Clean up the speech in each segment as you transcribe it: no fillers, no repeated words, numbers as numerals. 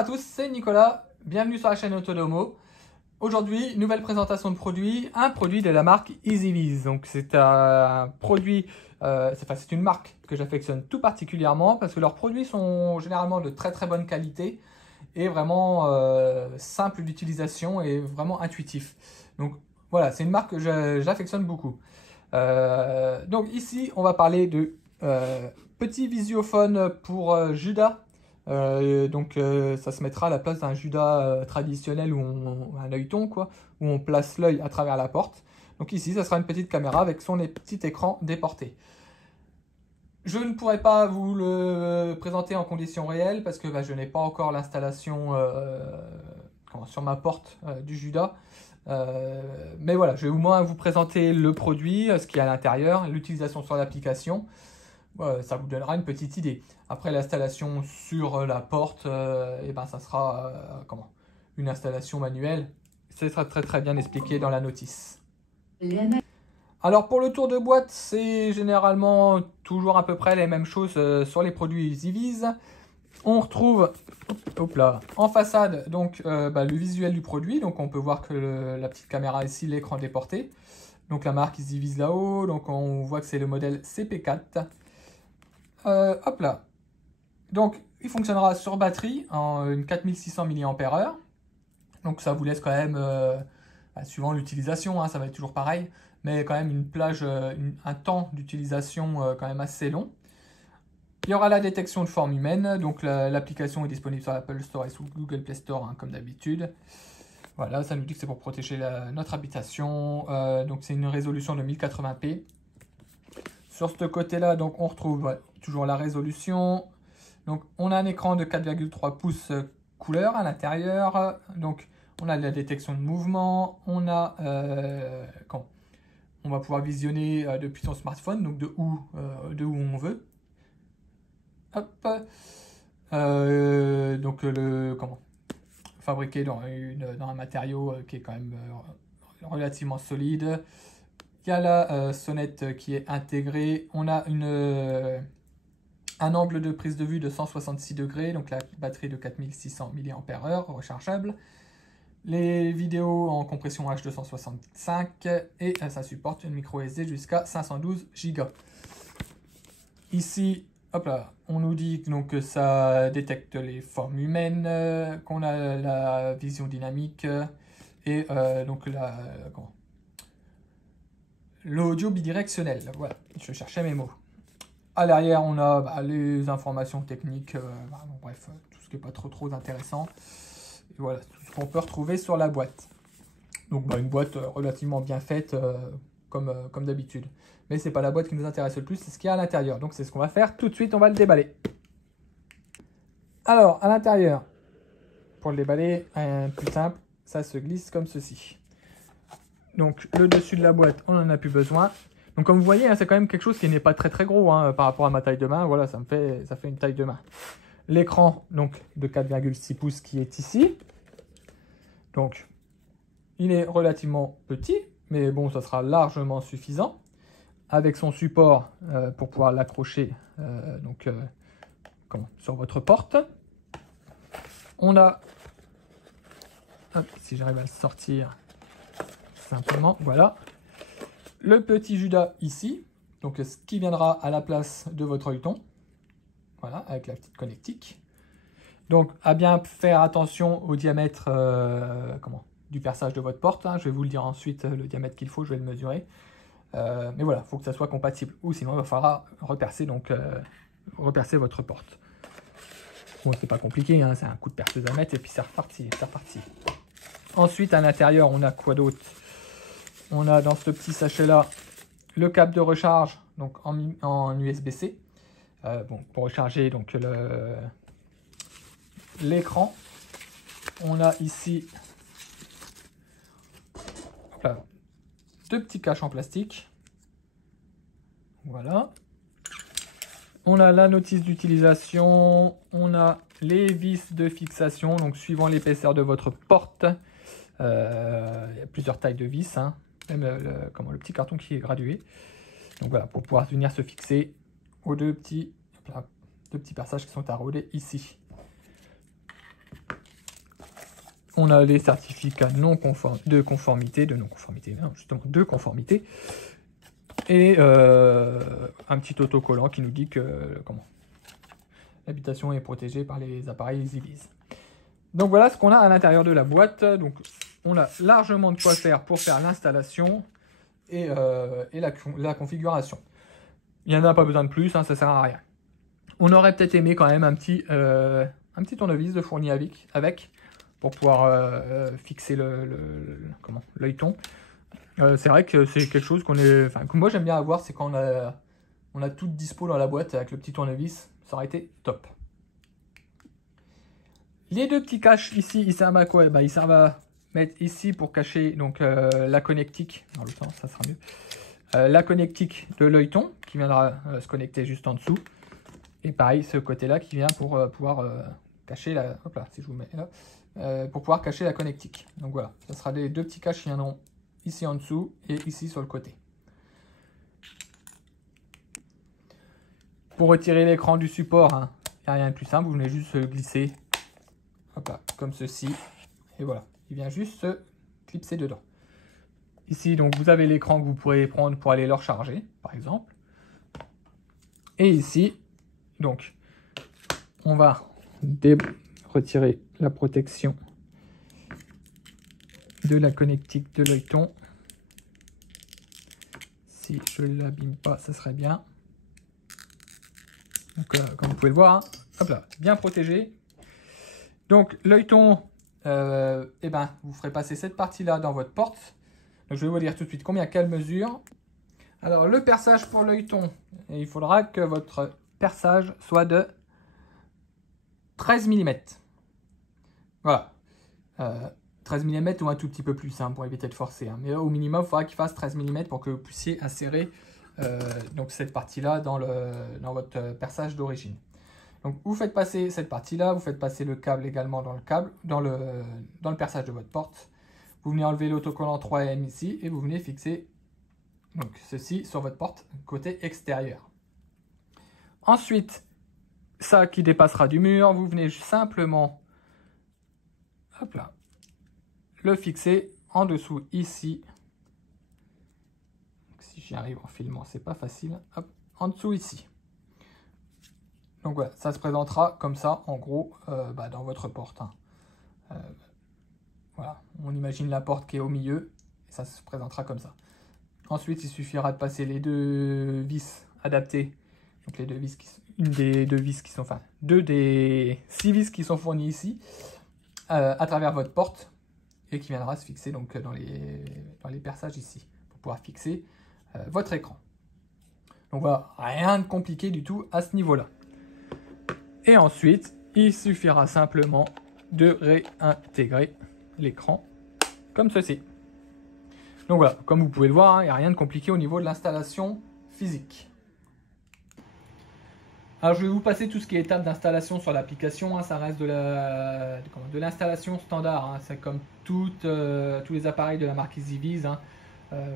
à tous, c'est Nicolas, bienvenue sur la chaîne Autodomo. Aujourd'hui, nouvelle présentation de produit, un produit de la marque EasyViz. Donc c'est un produit, c'est une marque que j'affectionne tout particulièrement parce que leurs produits sont généralement de très bonne qualité et vraiment simple d'utilisation et vraiment intuitif. Donc voilà, c'est une marque que j'affectionne beaucoup. Donc ici, on va parler de petit visiophone pour Judas. Ça se mettra à la place d'un Judas traditionnel un œilleton quoi, où on place l'œil à travers la porte. Donc ici, ça sera une petite caméra avec son petit écran déporté. Je ne pourrai pas vous le présenter en conditions réelles parce que je n'ai pas encore l'installation sur ma porte du Judas. Mais voilà, je vais au moins vous présenter le produit, ce qu'il y a à l'intérieur, l'utilisation sur l'application. Ça vous donnera une petite idée. Après l'installation sur la porte, ça sera une installation manuelle. Ce sera très bien expliqué dans la notice. Alors pour le tour de boîte, c'est généralement toujours à peu près les mêmes choses sur les produits EasyViz. On retrouve en façade donc le visuel du produit. Donc on peut voir que la petite caméra ici, l'écran déporté. Donc la marque EasyViz là-haut. Donc on voit que c'est le modèle CP4. Donc il fonctionnera sur batterie en une 4600 mAh. Donc ça vous laisse quand même, suivant l'utilisation, ça va être toujours pareil, mais quand même une plage, un temps d'utilisation quand même assez long. Il y aura la détection de forme humaine, donc l'application est disponible sur l'Apple Store et sur Google Play Store comme d'habitude. Voilà, ça nous dit que c'est pour protéger notre habitation, donc c'est une résolution de 1080p. Sur ce côté-là, donc on retrouve toujours la résolution. Donc on a un écran de 4,3 pouces couleur à l'intérieur. Donc on a la détection de mouvement. On a on va pouvoir visionner depuis son smartphone, donc de où on veut. Hop. Fabriqué dans un matériau qui est quand même relativement solide. Il y a la sonnette qui est intégrée. On a un angle de prise de vue de 166 degrés, donc la batterie de 4600 mAh rechargeable. Les vidéos en compression H265 et ça supporte une micro SD jusqu'à 512 Go. Ici, on nous dit donc que ça détecte les formes humaines, qu'on a la vision dynamique et l'audio bidirectionnel. Voilà, je cherchais mes mots. À l'arrière, on a les informations techniques, bref, tout ce qui n'est pas trop intéressant. Et voilà, tout ce qu'on peut retrouver sur la boîte. Donc une boîte relativement bien faite, comme d'habitude. Mais ce n'est pas la boîte qui nous intéresse le plus, c'est ce qu'il y a à l'intérieur. Donc c'est ce qu'on va faire tout de suite, on va le déballer. Alors, à l'intérieur, pour le déballer, plus simple, ça se glisse comme ceci. Donc le dessus de la boîte, on n'en a plus besoin. Donc comme vous voyez, c'est quand même quelque chose qui n'est pas très gros par rapport à ma taille de main. Voilà, ça fait une taille de main. L'écran donc de 4,6 pouces qui est ici. Donc il est relativement petit, mais bon, ça sera largement suffisant. Avec son support pour pouvoir l'accrocher sur votre porte. On a, si j'arrive à le sortir simplement, voilà. Le petit Judas ici, donc ce qui viendra à la place de votre œilleton. Voilà, avec la petite connectique. Donc, à bien faire attention au diamètre du perçage de votre porte. Je vais vous le dire ensuite, le diamètre qu'il faut, je vais le mesurer. Mais voilà, il faut que ça soit compatible. Ou sinon, il va falloir repercer votre porte. Bon, c'est pas compliqué, c'est un coup de perceuse à mettre et puis c'est reparti. Ensuite, à l'intérieur, on a quoi d'autre? On a dans ce petit sachet-là le câble de recharge, donc en USB-C. Pour recharger donc l'écran. On a ici deux petits caches en plastique. Voilà. On a la notice d'utilisation. On a les vis de fixation, donc suivant l'épaisseur de votre porte. Il y a plusieurs tailles de vis, même le petit carton qui est gradué. Donc voilà, pour pouvoir venir se fixer aux deux petits perçages qui sont à rouler ici. on a les certificats de conformité, non, justement de conformité, et un petit autocollant qui nous dit que l'habitation est protégée par les appareils EasyViz. Donc voilà ce qu'on a à l'intérieur de la boîte. Donc on a largement de quoi faire pour faire l'installation et la configuration. Il n'y en a pas besoin de plus, hein, ça sert à rien. On aurait peut-être aimé quand même un petit tournevis de fourni avec pour pouvoir fixer l'œilleton. C'est vrai que c'est quelque chose que moi j'aime bien avoir, c'est quand on a tout dispo dans la boîte avec le petit tournevis, ça aurait été top. Les deux petits caches ici, ils servent à quoi? Ils servent à mettre ici pour cacher donc la connectique, dans le sens ça sera mieux, la connectique de l'œilleton qui viendra se connecter juste en dessous, et pareil ce côté là qui vient pour pouvoir cacher la, hop là, si je vous mets là, pour pouvoir cacher la connectique. Donc voilà, ça sera des deux petits caches qui viendront ici en dessous et ici sur le côté. Pour retirer l'écran du support, hein, il n'y a rien de plus simple, vous venez juste glisser, hop là, comme ceci, et voilà, il vient juste se clipser dedans. Ici, donc, vous avez l'écran que vous pourrez prendre pour aller le recharger, par exemple. Et ici, donc, on va retirer la protection de la connectique de l'œilleton. Si je ne l'abîme pas, ça serait bien. Donc, comme vous pouvez le voir, hein, hop là, bien protégé. Donc, l'œilleton, vous ferez passer cette partie-là dans votre porte. Donc, je vais vous dire tout de suite combien qu'elle mesure. Alors, le perçage pour l'œilleton, il faudra que votre perçage soit de 13 mm. Voilà. 13 mm ou un tout petit peu plus, hein, pour éviter de forcer. Hein. Mais au minimum, il faudra qu'il fasse 13 mm pour que vous puissiez insérer donc cette partie-là dans votre perçage d'origine. Donc, vous faites passer cette partie-là, vous faites passer le câble également dans le perçage de votre porte. Vous venez enlever l'autocollant 3M ici et vous venez fixer donc, ceci sur votre porte côté extérieur. Ensuite, ça qui dépassera du mur, vous venez simplement hop là, le fixer en dessous ici. Donc, si j'y arrive en filmant, c'est pas facile. Hop, en dessous ici. Donc voilà, ça se présentera comme ça en gros dans votre porte. Hein. Voilà, on imagine la porte qui est au milieu et ça se présentera comme ça. Ensuite, il suffira de passer les deux vis adaptées, donc les deux vis deux des 6 vis qui sont fournies ici, à travers votre porte et qui viendra se fixer donc dans les perçages ici pour pouvoir fixer votre écran. Donc voilà, rien de compliqué du tout à ce niveau-là. Et ensuite, il suffira simplement de réintégrer l'écran comme ceci. Donc voilà, comme vous pouvez le voir, il n'y a rien de compliqué au niveau de l'installation physique. Alors je vais vous passer tout ce qui est étape d'installation sur l'application, hein, ça reste de l'installation standard, hein, c'est comme tous les appareils de la marque EasyViz, hein.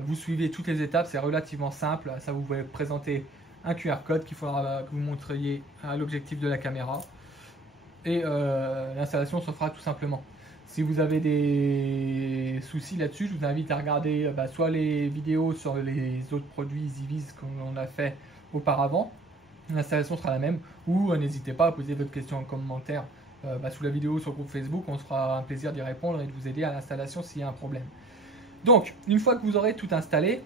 Vous suivez toutes les étapes, c'est relativement simple, ça vous pouvez présenter un QR code qu'il faudra que vous montriez à l'objectif de la caméra et l'installation se fera tout simplement. Si vous avez des soucis là-dessus, je vous invite à regarder soit les vidéos sur les autres produits EasyViz qu'on a fait auparavant, l'installation sera la même, ou n'hésitez pas à poser votre question en commentaire sous la vidéo sur le groupe Facebook, on se fera un plaisir d'y répondre et de vous aider à l'installation s'il y a un problème. Donc, une fois que vous aurez tout installé,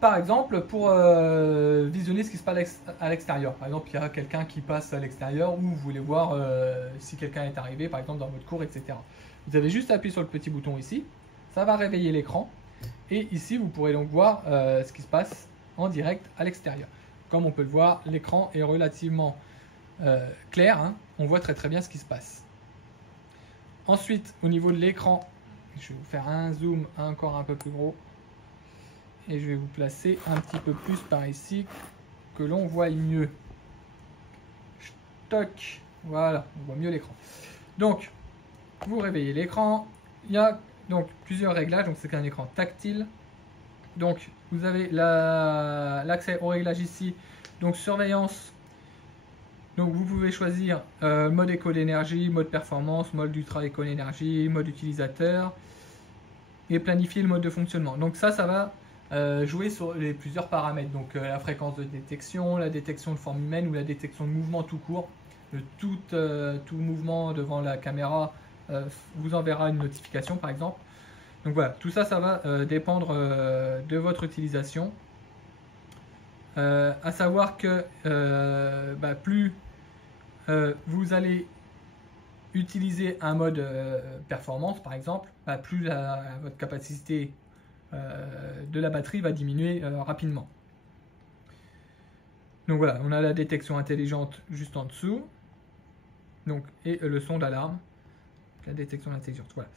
par exemple, pour visionner ce qui se passe à l'extérieur. Par exemple, il y a quelqu'un qui passe à l'extérieur ou vous voulez voir si quelqu'un est arrivé, par exemple, dans votre cour, etc. Vous avez juste appuyé sur le petit bouton ici. Ça va réveiller l'écran. Et ici, vous pourrez donc voir ce qui se passe en direct à l'extérieur. Comme on peut le voir, l'écran est relativement clair. Hein. On voit très bien ce qui se passe. Ensuite, au niveau de l'écran, je vais vous faire un zoom encore un peu plus gros. Et je vais vous placer un petit peu plus par ici, que l'on voit mieux. Stock, voilà, on voit mieux l'écran. Donc, vous réveillez l'écran. Il y a donc plusieurs réglages, donc c'est un écran tactile. Donc, vous avez l'accès au réglage ici, donc surveillance Donc vous pouvez choisir mode éco d'énergie, mode performance, mode ultra éco d'énergie, mode utilisateur et planifier le mode de fonctionnement. Donc ça va jouer sur les plusieurs paramètres, donc la fréquence de détection, la détection de forme humaine ou la détection de mouvement tout court. Tout mouvement devant la caméra vous enverra une notification par exemple. Donc voilà, tout ça va dépendre de votre utilisation. À savoir que plus vous allez utiliser un mode performance par exemple, plus votre capacité de la batterie va diminuer rapidement. Donc voilà, on a la détection intelligente juste en dessous, donc, et le son d'alarme, la détection intelligente. Voilà.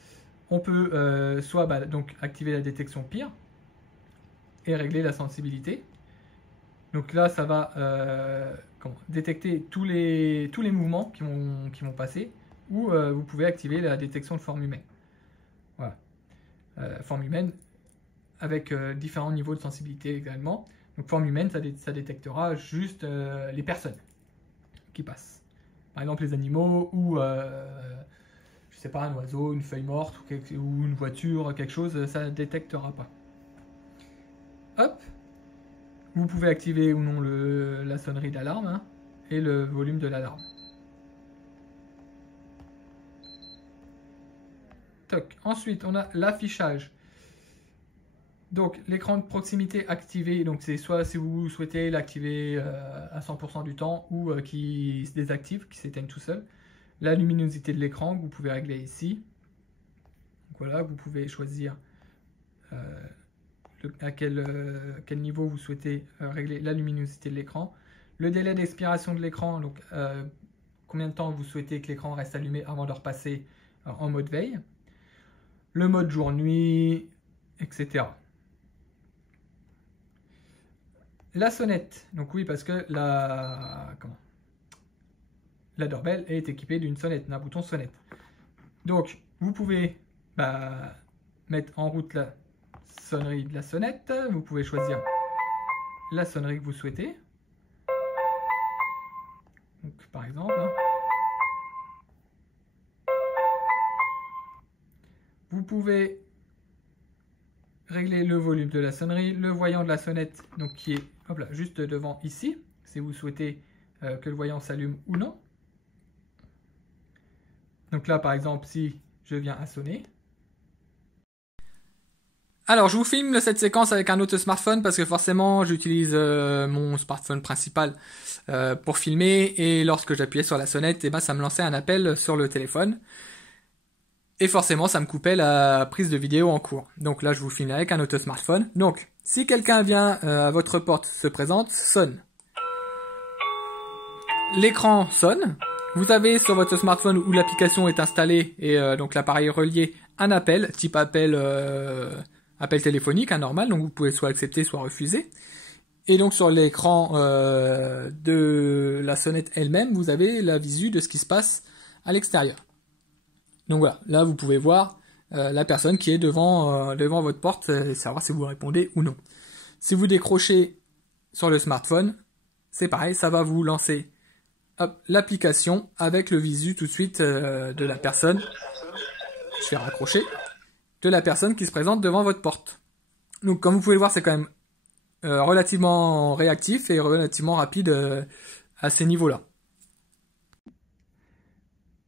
On peut soit donc activer la détection pire et régler la sensibilité. Donc là, ça va détecter tous les mouvements qui vont passer, ou vous pouvez activer la détection de forme humaine. Voilà. Forme humaine avec différents niveaux de sensibilité également. Donc forme humaine, ça détectera juste les personnes qui passent. Par exemple les animaux ou je sais pas, un oiseau, une feuille morte ou une voiture, quelque chose, ça ne détectera pas. Hop. Vous pouvez activer ou non la sonnerie d'alarme et le volume de l'alarme. Ensuite, on a l'affichage. Donc, l'écran de proximité activé, donc c'est soit si vous souhaitez l'activer à 100% du temps ou qui se désactive, qui s'éteigne tout seul. La luminosité de l'écran, vous pouvez régler ici. Donc voilà, vous pouvez choisir à quel niveau vous souhaitez régler la luminosité de l'écran. Le délai d'expiration de l'écran, donc combien de temps vous souhaitez que l'écran reste allumé avant de repasser en mode veille. Le mode jour-nuit, etc. La sonnette, donc oui, parce que la doorbell est équipée d'une sonnette, d'un bouton sonnette. Donc, vous pouvez mettre en route la sonnerie de la sonnette. Vous pouvez choisir la sonnerie que vous souhaitez. Donc, par exemple, vous pouvez régler le volume de la sonnerie, le voyant de la sonnette, donc qui est juste devant ici, si vous souhaitez que le voyant s'allume ou non. Donc là, par exemple, si je viens à sonner. Alors, je vous filme cette séquence avec un autre smartphone parce que forcément, j'utilise mon smartphone principal pour filmer et lorsque j'appuyais sur la sonnette, ça me lançait un appel sur le téléphone. Et forcément, ça me coupait la prise de vidéo en cours. Donc là, je vous filme avec un autre smartphone. Donc, si quelqu'un vient à votre porte, se présente, sonne. L'écran sonne. Vous avez sur votre smartphone où l'application est installée et donc l'appareil relié un appel, type appel téléphonique, normal. Donc vous pouvez soit accepter, soit refuser. Et donc sur l'écran de la sonnette elle-même, vous avez la visu de ce qui se passe à l'extérieur. Donc voilà, là vous pouvez voir la personne qui est devant votre porte et savoir si vous répondez ou non. Si vous décrochez sur le smartphone, c'est pareil, ça va vous lancer l'application avec le visu tout de suite de la personne. Je vais raccrocher. De la personne qui se présente devant votre porte. Donc comme vous pouvez le voir, c'est quand même relativement réactif et relativement rapide à ces niveaux-là.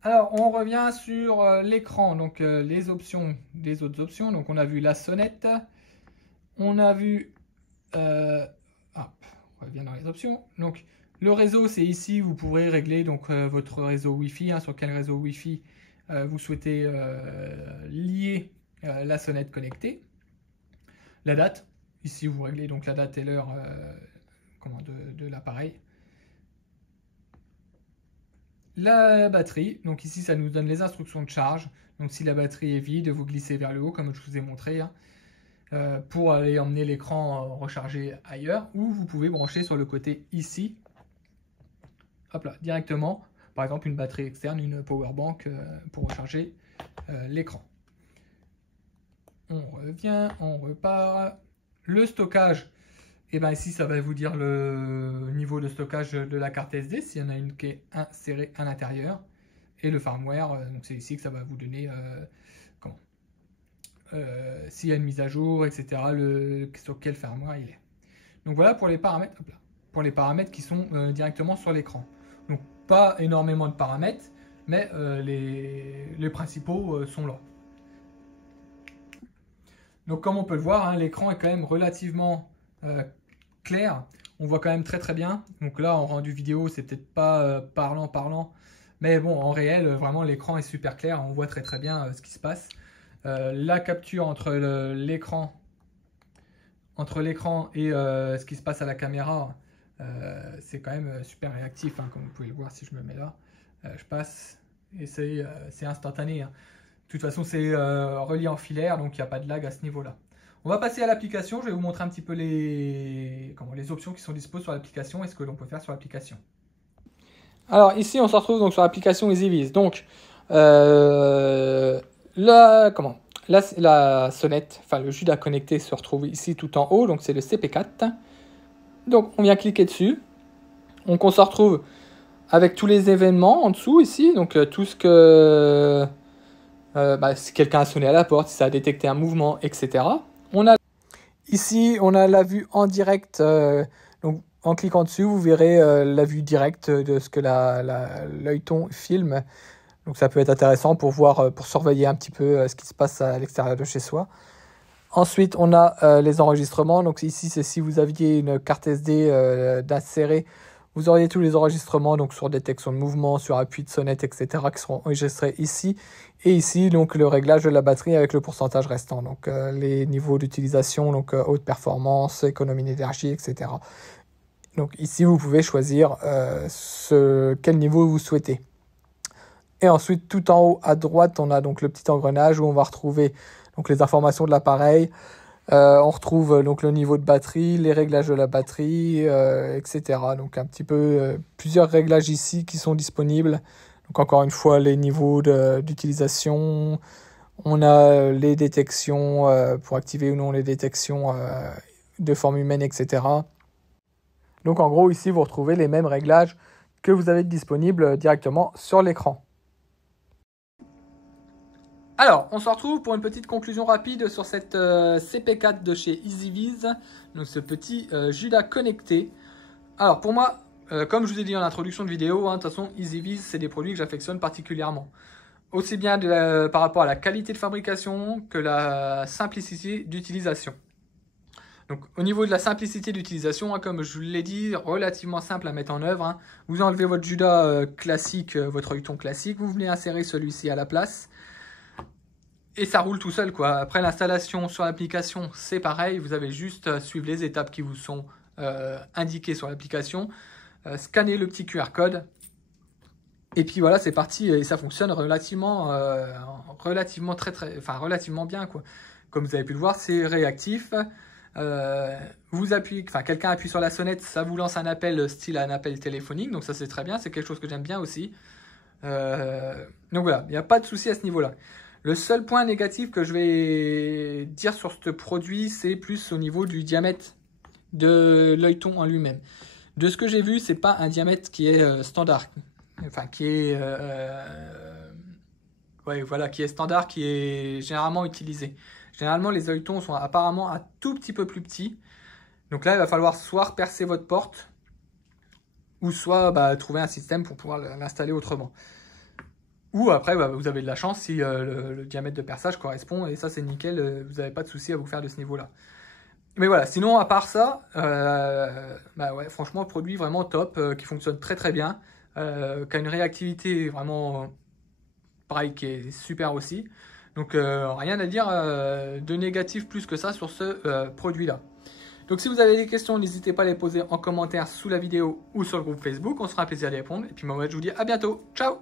Alors, on revient sur l'écran, donc les options, des autres options. Donc, on a vu la sonnette, on a vu, on revient dans les options. Donc, le réseau, c'est ici, vous pourrez régler donc votre réseau Wi-Fi, sur quel réseau Wi-Fi vous souhaitez lier la sonnette connectée. La date, ici, vous réglez donc la date et l'heure de l'appareil. La batterie, donc ici ça nous donne les instructions de charge. Donc si la batterie est vide, vous glissez vers le haut comme je vous ai montré pour aller emmener l'écran rechargé ailleurs, ou vous pouvez brancher sur le côté ici, hop là, directement, par exemple une batterie externe, une power bank pour recharger l'écran. On revient, on repart. Le stockage Et bien ici, ça va vous dire le niveau de stockage de la carte SD, s'il y en a une qui est insérée à l'intérieur. Et le firmware, donc c'est ici que ça va vous donner s'il y a une mise à jour, etc., sur quel firmware il est. Donc voilà pour les paramètres, pour les paramètres qui sont directement sur l'écran. Donc pas énormément de paramètres, mais les principaux sont là. Donc comme on peut le voir, hein, l'écran est quand même relativement clair. On voit quand même très bien. Donc là, en rendu vidéo, c'est peut-être pas parlant. Mais bon, en réel, vraiment, l'écran est super clair. On voit très bien ce qui se passe. La capture entre l'écran et ce qui se passe à la caméra, c'est quand même super réactif, hein, comme vous pouvez le voir si je me mets là. Je passe et c'est instantané. Hein. De toute façon, c'est relié en filaire, donc il n'y a pas de lag à ce niveau-là. On va passer à l'application. Je vais vous montrer un petit peu les options qui sont disponibles sur l'application et ce que l'on peut faire sur l'application. Alors ici, on se retrouve donc sur l'application EasyViz. Donc la sonnette, enfin le Juda connecté se retrouve ici tout en haut. Donc c'est le CP4. Donc on vient cliquer dessus. Donc on se retrouve avec tous les événements en dessous ici. Donc tout ce que si quelqu'un a sonné à la porte, si ça a détecté un mouvement, etc. Ici, on a la vue en direct. Donc, en cliquant dessus, vous verrez la vue directe de ce que l'œilleton filme. Donc, ça peut être intéressant pour voir, pour surveiller un petit peu ce qui se passe à l'extérieur de chez soi. Ensuite, on a les enregistrements. Donc, ici, c'est si vous aviez une carte SD d'insérer. Vous auriez tous les enregistrements donc sur détection de mouvement, sur appui de sonnette, etc. qui seront enregistrés ici. Et ici, donc le réglage de la batterie avec le pourcentage restant. Donc les niveaux d'utilisation, donc haute performance, économie d'énergie, etc. Donc ici, vous pouvez choisir quel niveau vous souhaitez. Et ensuite, tout en haut à droite, on a donc le petit engrenage où on va retrouver donc les informations de l'appareil. On retrouve donc le niveau de batterie, les réglages de la batterie, etc. Donc un petit peu plusieurs réglages ici qui sont disponibles. Donc encore une fois, les niveaux d'utilisation. On a les détections pour activer ou non les détections de forme humaine, etc. Donc en gros, ici, vous retrouvez les mêmes réglages que vous avez disponibles directement sur l'écran. Alors, on se retrouve pour une petite conclusion rapide sur cette CP4 de chez EasyViz, donc ce petit Juda connecté. Alors pour moi, comme je vous ai dit en introduction de vidéo, hein, de toute façon EasyViz c'est des produits que j'affectionne particulièrement. Aussi bien par rapport à la qualité de fabrication que la simplicité d'utilisation. Donc au niveau de la simplicité d'utilisation, hein, comme je vous l'ai dit, relativement simple à mettre en œuvre. Hein. Vous enlevez votre Juda classique, votre œilleton classique, vous venez insérer celui-ci à la place. Et ça roule tout seul, quoi. Après l'installation sur l'application, c'est pareil. Vous avez juste à suivre les étapes qui vous sont indiquées sur l'application. Scanner le petit QR code. Et puis voilà, c'est parti. Et ça fonctionne relativement bien, quoi. Comme vous avez pu le voir, c'est réactif. Quelqu'un appuie sur la sonnette, ça vous lance un appel style un appel téléphonique. Donc ça, c'est très bien. C'est quelque chose que j'aime bien aussi. Donc voilà, il n'y a pas de souci à ce niveau-là. Le seul point négatif que je vais dire sur ce produit, c'est plus au niveau du diamètre de l'œilleton en lui-même. De ce que j'ai vu, c'est pas un diamètre qui est standard. Enfin, qui est standard, qui est généralement utilisé. Généralement, les œilletons sont apparemment un tout petit peu plus petits. Donc là, il va falloir soit percer votre porte, ou soit trouver un système pour pouvoir l'installer autrement. Ou après, vous avez de la chance si le diamètre de perçage correspond, et ça c'est nickel, vous n'avez pas de souci à vous faire de ce niveau-là. Mais voilà, sinon à part ça, franchement, produit vraiment top, qui fonctionne très bien, qui a une réactivité vraiment pareil, qui est super aussi. Donc rien à dire de négatif plus que ça sur ce produit-là. Donc si vous avez des questions, n'hésitez pas à les poser en commentaire sous la vidéo ou sur le groupe Facebook, on sera un plaisir d'y répondre. Et puis moi je vous dis à bientôt, ciao!